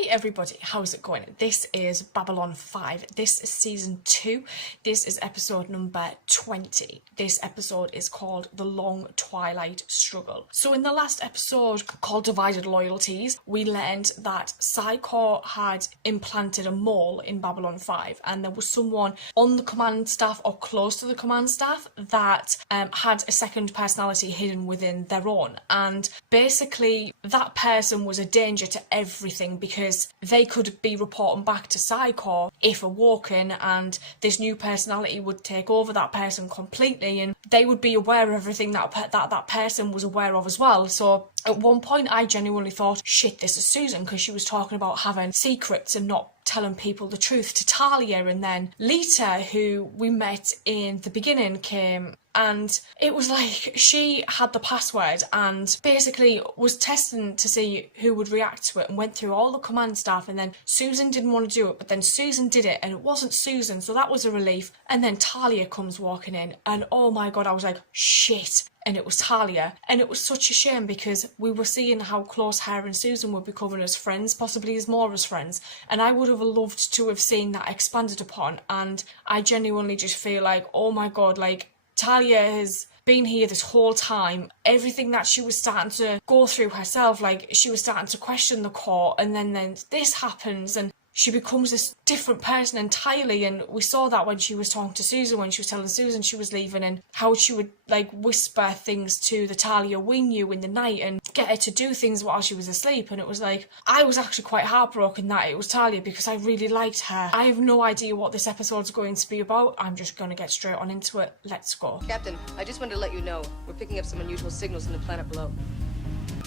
Hey everybody, how's it going? This is Babylon 5. This is season 2. This is episode number 20. This episode is called The Long Twilight Struggle. So in the last episode called Divided Loyalties, we learned that Psycho had implanted a mole in Babylon 5, and there was someone on the command staff or close to the command staff that had a second personality hidden within their own, and basically that person was a danger to everything because they could be reporting back to Psycho if awoken, and this new personality would take over that person completely, and they would be aware of everything that person was aware of as well. So at one point I genuinely thought, shit, this is Susan, because she was talking about having secrets and not telling people the truth to Talia, and then Lita, who we met in the beginning, came, and it was like she had the password and basically was testing to see who would react to it and went through all the command staff, and then Susan didn't want to do it, but then Susan did it and it wasn't Susan, so that was a relief. And then Talia comes walking in and oh my god, I was like, shit. And it was Talia, and it was such a shame because we were seeing how close her and Susan were becoming as friends, possibly as more as friends, and I would have loved to have seen that expanded upon. And I genuinely just feel like, oh my god, like Talia has been here this whole time. Everything that she was starting to go through herself, like she was starting to question the court, and then this happens and she becomes this different person entirely. And we saw that when she was talking to Susan, when she was telling Susan she was leaving, and how she would like whisper things to the Talia we knew in the night and get her to do things while she was asleep. And it was like, I was actually quite heartbroken that it was Talia because I really liked her. I have no idea what this episode's going to be about. I'm just going to get straight on into it. Let's go. Captain, I just wanted to let you know we're picking up some unusual signals on the planet below.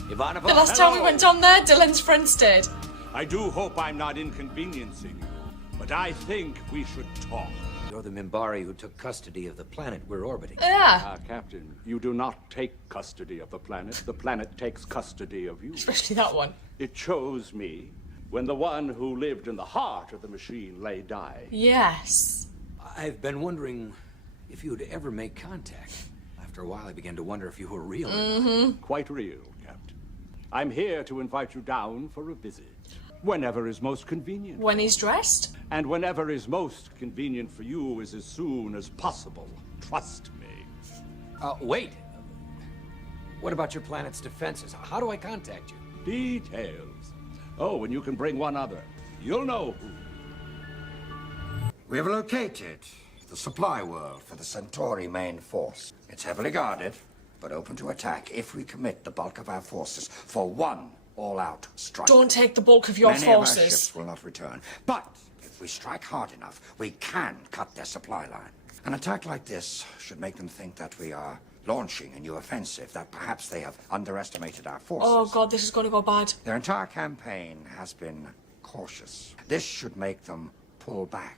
Ivanova, The last time we went on there, Dylan's friends did. I do hope I'm not inconveniencing you, but I think we should talk. You're the Minbari who took custody of the planet we're orbiting. Yeah. Captain, you do not take custody of the planet. The planet takes custody of you. Especially that one. It chose me when the one who lived in the heart of the machine lay dying. Yes. I've been wondering if you'd ever make contact. After a while, I began to wonder if you were real or not. Quite real, Captain. I'm here to invite you down for a visit. Whenever is most convenient. When he's dressed? And whenever is most convenient for you is as soon as possible. Trust me. Wait. What about your planet's defenses? How do I contact you? Details. Oh, and you can bring one other. You'll know who. We have located the supply world for the Centauri main force. It's heavily guarded, but open to attack if we commit the bulk of our forces for one all-out strike. Don't take the bulk of your Many forces. of our ships will not return, but if we strike hard enough, we can cut their supply line. An attack like this should make them think that we are launching a new offensive, that perhaps they have underestimated our forces. Oh god, this is going to go bad. Their entire campaign has been cautious. This should make them pull back.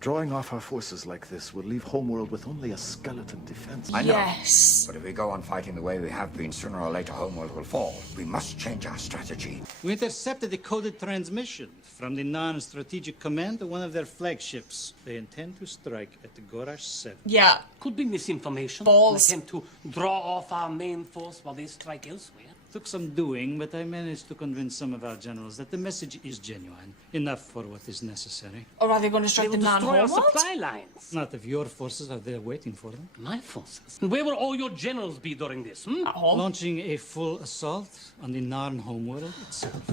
Drawing off our forces like this will leave Homeworld with only a skeleton defense. I know. Yes. But if we go on fighting the way we have been, sooner or later Homeworld will fall. We must change our strategy. We intercepted a coded transmission from the narn strategic command of one of their flagships. They intend to strike at the Gorash 7. Yeah. Could be misinformation. Balls. An attempt to draw off our main force while they strike elsewhere. Took some doing, but I managed to convince some of our generals that the message is genuine, enough for what is necessary. Or are they going to strike They the will Nan destroy our Homeworld? supply lines. Not if your forces are there waiting for them. My forces? And where will all your generals be during this, At home? Launching a full assault on the Narn homeworld itself.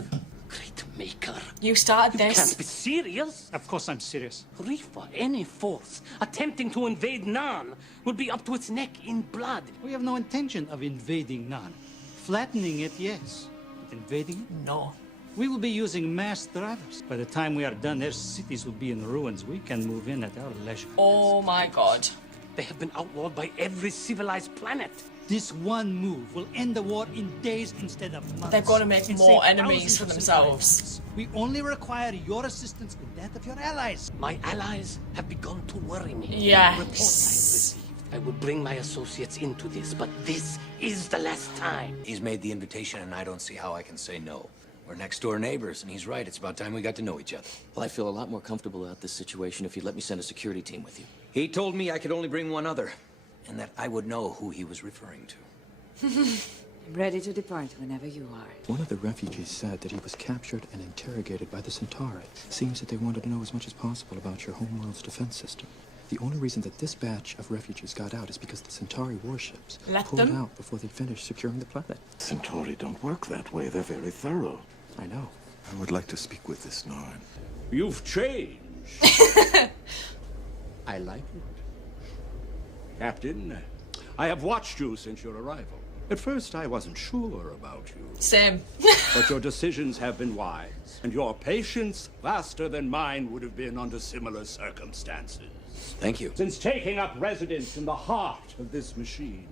Great maker. You started Can't this. be serious. Of course I'm serious. Reefer, any force attempting to invade Narn would be up to its neck in blood. We have no intention of invading Narn. Flattening it, yes. But invading it? No. We will be using mass drivers. By the time we are done, their cities will be in ruins. We can move in at our leisure. Oh my god. They have been outlawed by every civilized planet. This one move will end the war in days instead of months. They're gonna make and more save enemies thousands for of themselves. survivors. We only require your assistance and that of your allies. My allies have begun to worry me. Yes. Reports I've received. I would bring my associates into this, but this is the last time. He's made the invitation, and I don't see how I can say no. We're next-door neighbors, and he's right. It's about time we got to know each other. Well, I feel a lot more comfortable about this situation if you'd let me send a security team with you. He told me I could only bring one other, and that I would know who he was referring to. I'm ready to depart whenever you are. One of the refugees said that he was captured and interrogated by the Centauri. Seems that they wanted to know as much as possible about your homeworld's defense system. The only reason that this batch of refugees got out is because the Centauri warships pulled out before they'd finished securing the planet. Centauri don't work that way. They're very thorough. I know. I would like to speak with this narn. You've changed. I like it. Captain, I have watched you since your arrival. At first, I wasn't sure about you. Same. But your decisions have been wise, and your patience vaster than mine would have been under similar circumstances. Thank you. Since taking up residence in the heart of this machine,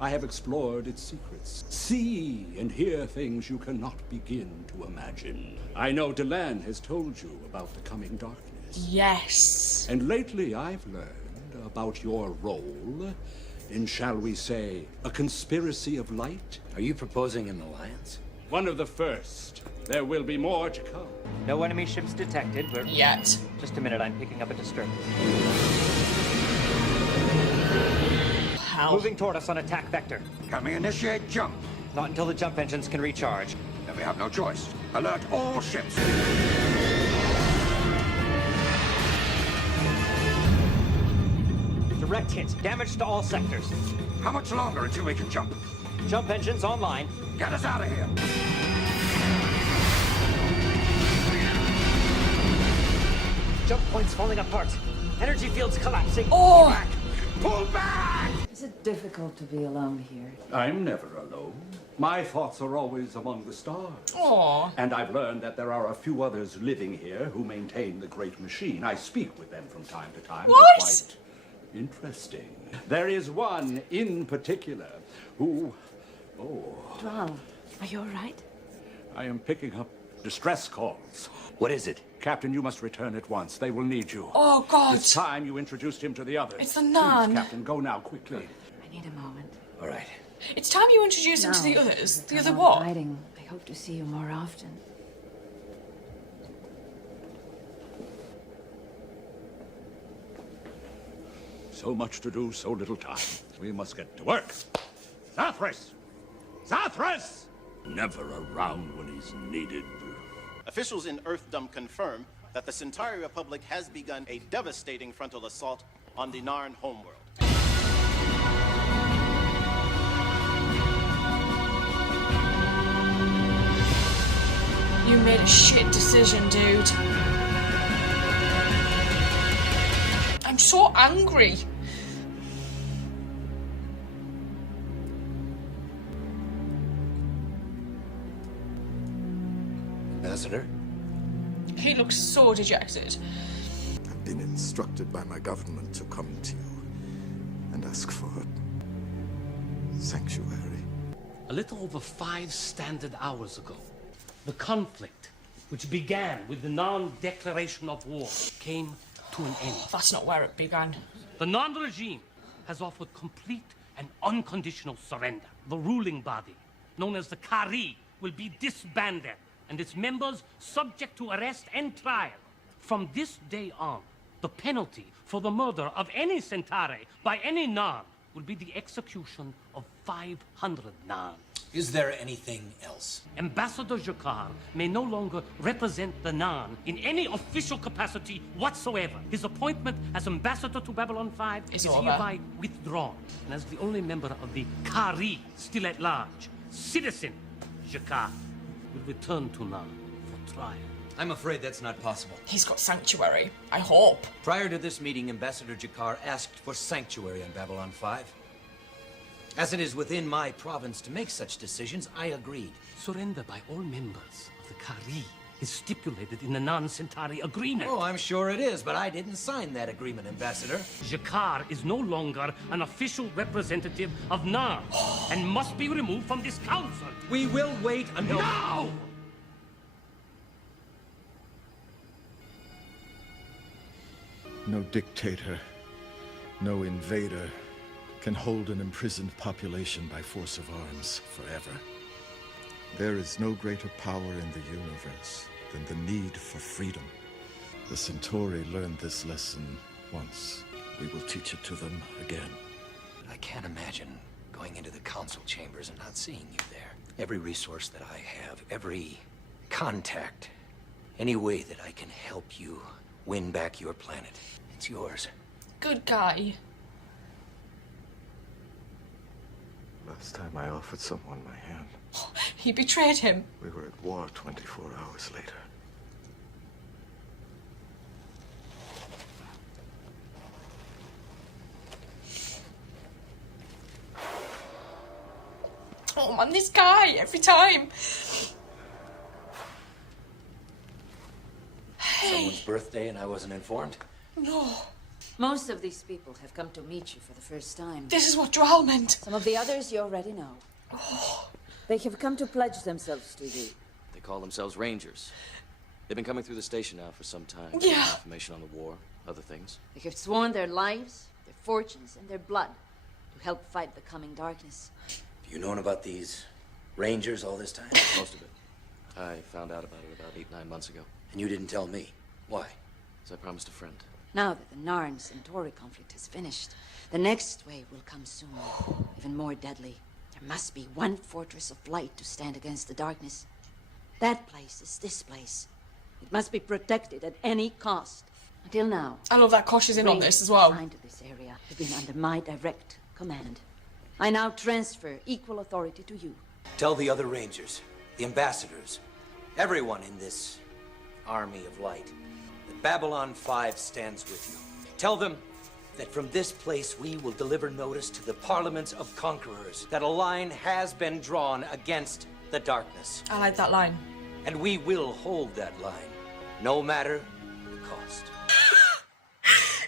I have explored its secrets. See and hear things you cannot begin to imagine. I know Delenn has told you about the coming darkness. Yes. And lately I've learned about your role in, shall we say, a conspiracy of light. Are you proposing an alliance? One of the first. There will be more to come. No enemy ships detected. We're... Yet. Just a minute, I'm picking up a disturbance. How? Moving toward us on attack vector. Can we initiate jump? Not until the jump engines can recharge. Then we have no choice. Alert all ships. Direct hit. Damage to all sectors. How much longer until we can jump? Jump engines online. Get us out of here. Jump points falling apart. Energy fields collapsing. Oh! Back. Pull back! Is it difficult to be alone here? I'm never alone. My thoughts are always among the stars. Aww. And I've learned that there are a few others living here who maintain the great machine. I speak with them from time to time. What? They're quite interesting. There is one in particular who... Oh, Dwal, are you all right? I am picking up distress calls. What is it? Captain, you must return at once. They will need you. Oh, God. It's time you introduced him to the others. It's the narn. Please, Captain, go now, quickly. I need a moment. All right. It's time you introduce him to the others. The other I'm what? hiding. I hope to see you more often. So much to do, so little time. We must get to work. Zathras! Zathras! Never around when he's needed. Officials in Earthdom confirm that the Centauri Republic has begun a devastating frontal assault on the Narn homeworld. You made a shit decision, dude. I'm so angry. Ambassador? He looks so dejected. I've been instructed by my government to come to you and ask for sanctuary. A little over 5 standard hours ago, the conflict, which began with the non-declaration of war, came to an end. That's not where it began. The non-regime has offered complete and unconditional surrender. The ruling body, known as the Kari, will be disbanded and its members subject to arrest and trial. From this day on, the penalty for the murder of any Centauri by any Narn will be the execution of 500 Narn. Is there anything else? Ambassador Jakar may no longer represent the Narn in any official capacity whatsoever. His appointment as ambassador to Babylon 5 is over. hereby withdrawn. And as the only member of the Kari still at large, Citizen Jakar will return to Narn for trial. I'm afraid that's not possible. He's got sanctuary. I hope. Prior to this meeting, Ambassador Jakar asked for sanctuary on Babylon 5. As it is within my province to make such decisions, I agreed. Surrender by all members of the Kari is stipulated in the non-Centauri agreement. Oh, I'm sure it is, but I didn't sign that agreement, Ambassador. Jakar is no longer an official representative of Narn and must be removed from this council. We will wait until... No! No dictator, no invader can hold an imprisoned population by force of arms forever. There is no greater power in the universe than the need for freedom. The Centauri learned this lesson once. We will teach it to them again. I can't imagine going into the council chambers and not seeing you there. Every resource that I have, every contact, any way that I can help you win back your planet, it's yours. Good guy. Last time I offered someone my hand, He betrayed him. we were at war 24 hours later. Oh man, this guy, every time. Someone's birthday and I wasn't informed? No. Most of these people have come to meet you for the first time. This is what Drow meant. Some of the others you already know. They have come to pledge themselves to you. They call themselves Rangers. They've been coming through the station now for some time. Yeah. Getting information on the war, other things. They have sworn their lives, their fortunes, and their blood to help fight the coming darkness. Have you known about these Rangers all this time? Most of it. I found out about it about 8-9 months ago. And you didn't tell me. Why? As I promised a friend. Now that the Narn Centauri conflict is finished, the next wave will come soon, even more deadly. There must be one fortress of light to stand against the darkness. That place is this place. It must be protected at any cost. Until now, I love that Kosh is in on this as well. assigned to this area have been under my direct command. I now transfer equal authority to you. Tell the other Rangers, the ambassadors, everyone in this army of light, that Babylon 5 stands with you. Tell them that from this place we will deliver notice to the parliaments of conquerors that a line has been drawn against the darkness. I like that line. And we will hold that line, no matter the cost.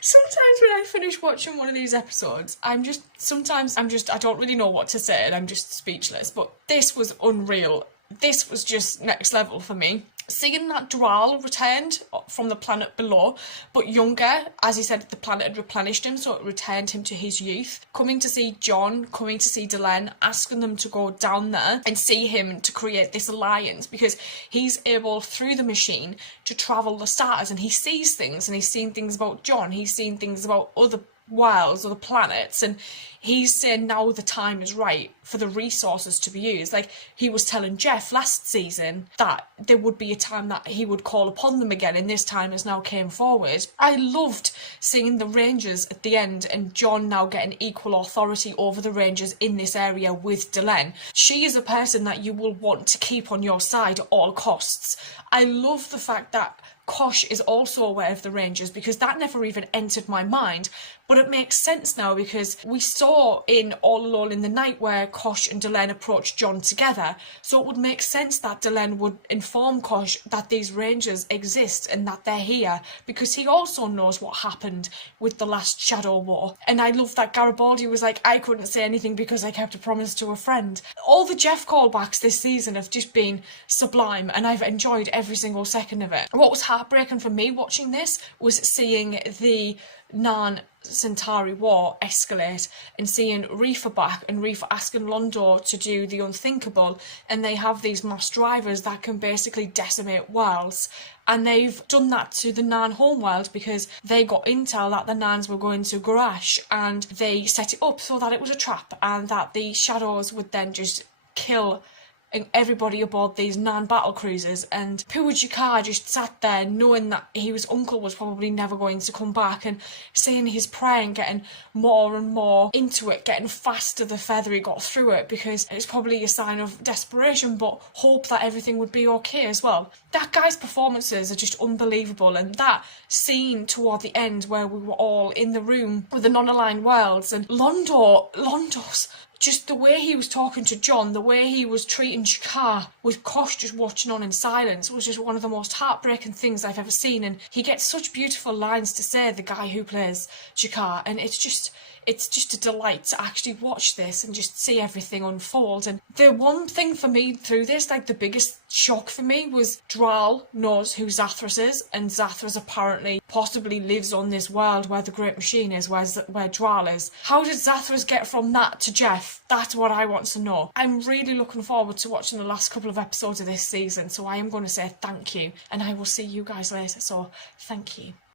Sometimes when I finish watching one of these episodes, I don't really know what to say and I'm just speechless. But this was unreal. This was just next level for me. Seeing that Drow returned from the planet below, but younger, as he said, the planet had replenished him, so it returned him to his youth. Coming to see John, coming to see Delenn, asking them to go down there and see him to create this alliance, because he's able, through the machine, to travel the stars, and he sees things, and he's seen things about John, he's seen things about other worlds, other planets, and he's saying now the time is right for the resources to be used. Like he was telling Jeff last season that there would be a time that he would call upon them again, and this time has now came forward. I loved seeing the Rangers at the end and John now getting equal authority over the Rangers in this area with Delenn. She is a person that you will want to keep on your side at all costs. I love the fact that Kosh is also aware of the Rangers, because that never even entered my mind, but it makes sense now because we saw in All Alone in the Night where Kosh and Delenn approached John together, so it would make sense that Delenn would inform Kosh that these Rangers exist and that they're here, because he also knows what happened with the last Shadow War. And I love that Garibaldi was like, I couldn't say anything because I kept a promise to a friend. All the Jeff callbacks this season have just been sublime, and I've enjoyed every single second of it. What was heartbreaking for me watching this was seeing the Narn Centauri war escalate and seeing Reefer back and Reefer asking Londo to do the unthinkable, and they have these mass drivers that can basically decimate worlds, and they've done that to the Narn homeworld because they got intel that the Narns were going to Garash, and they set it up so that it was a trap and that the Shadows would then just kill everybody aboard these Narn battle cruisers, and poor Jakar just sat there knowing that his uncle was probably never going to come back, and seeing his prayer and getting more and more into it, getting faster the further he got through it, because it's probably a sign of desperation but hope that everything would be okay as well. That guy's performances are just unbelievable, and that scene toward the end where we were all in the room with the non-aligned worlds, and Londo's just the way he was talking to John, the way he was treating Jakar, with Kosh just watching on in silence, was just one of the most heartbreaking things I've ever seen. And he gets such beautiful lines to say, the guy who plays Jakar, and it's just a delight to actually watch this and just see everything unfold. And the one thing for me through this, like the biggest shock for me, was Dral knows who Zathras is, and Zathras apparently possibly lives on this world where the Great Machine is, where Dral is. How did Zathras get from that to Jeff? That's what I want to know. I'm really looking forward to watching the last couple of episodes of this season, so I am going to say thank you, and I will see you guys later, so thank you.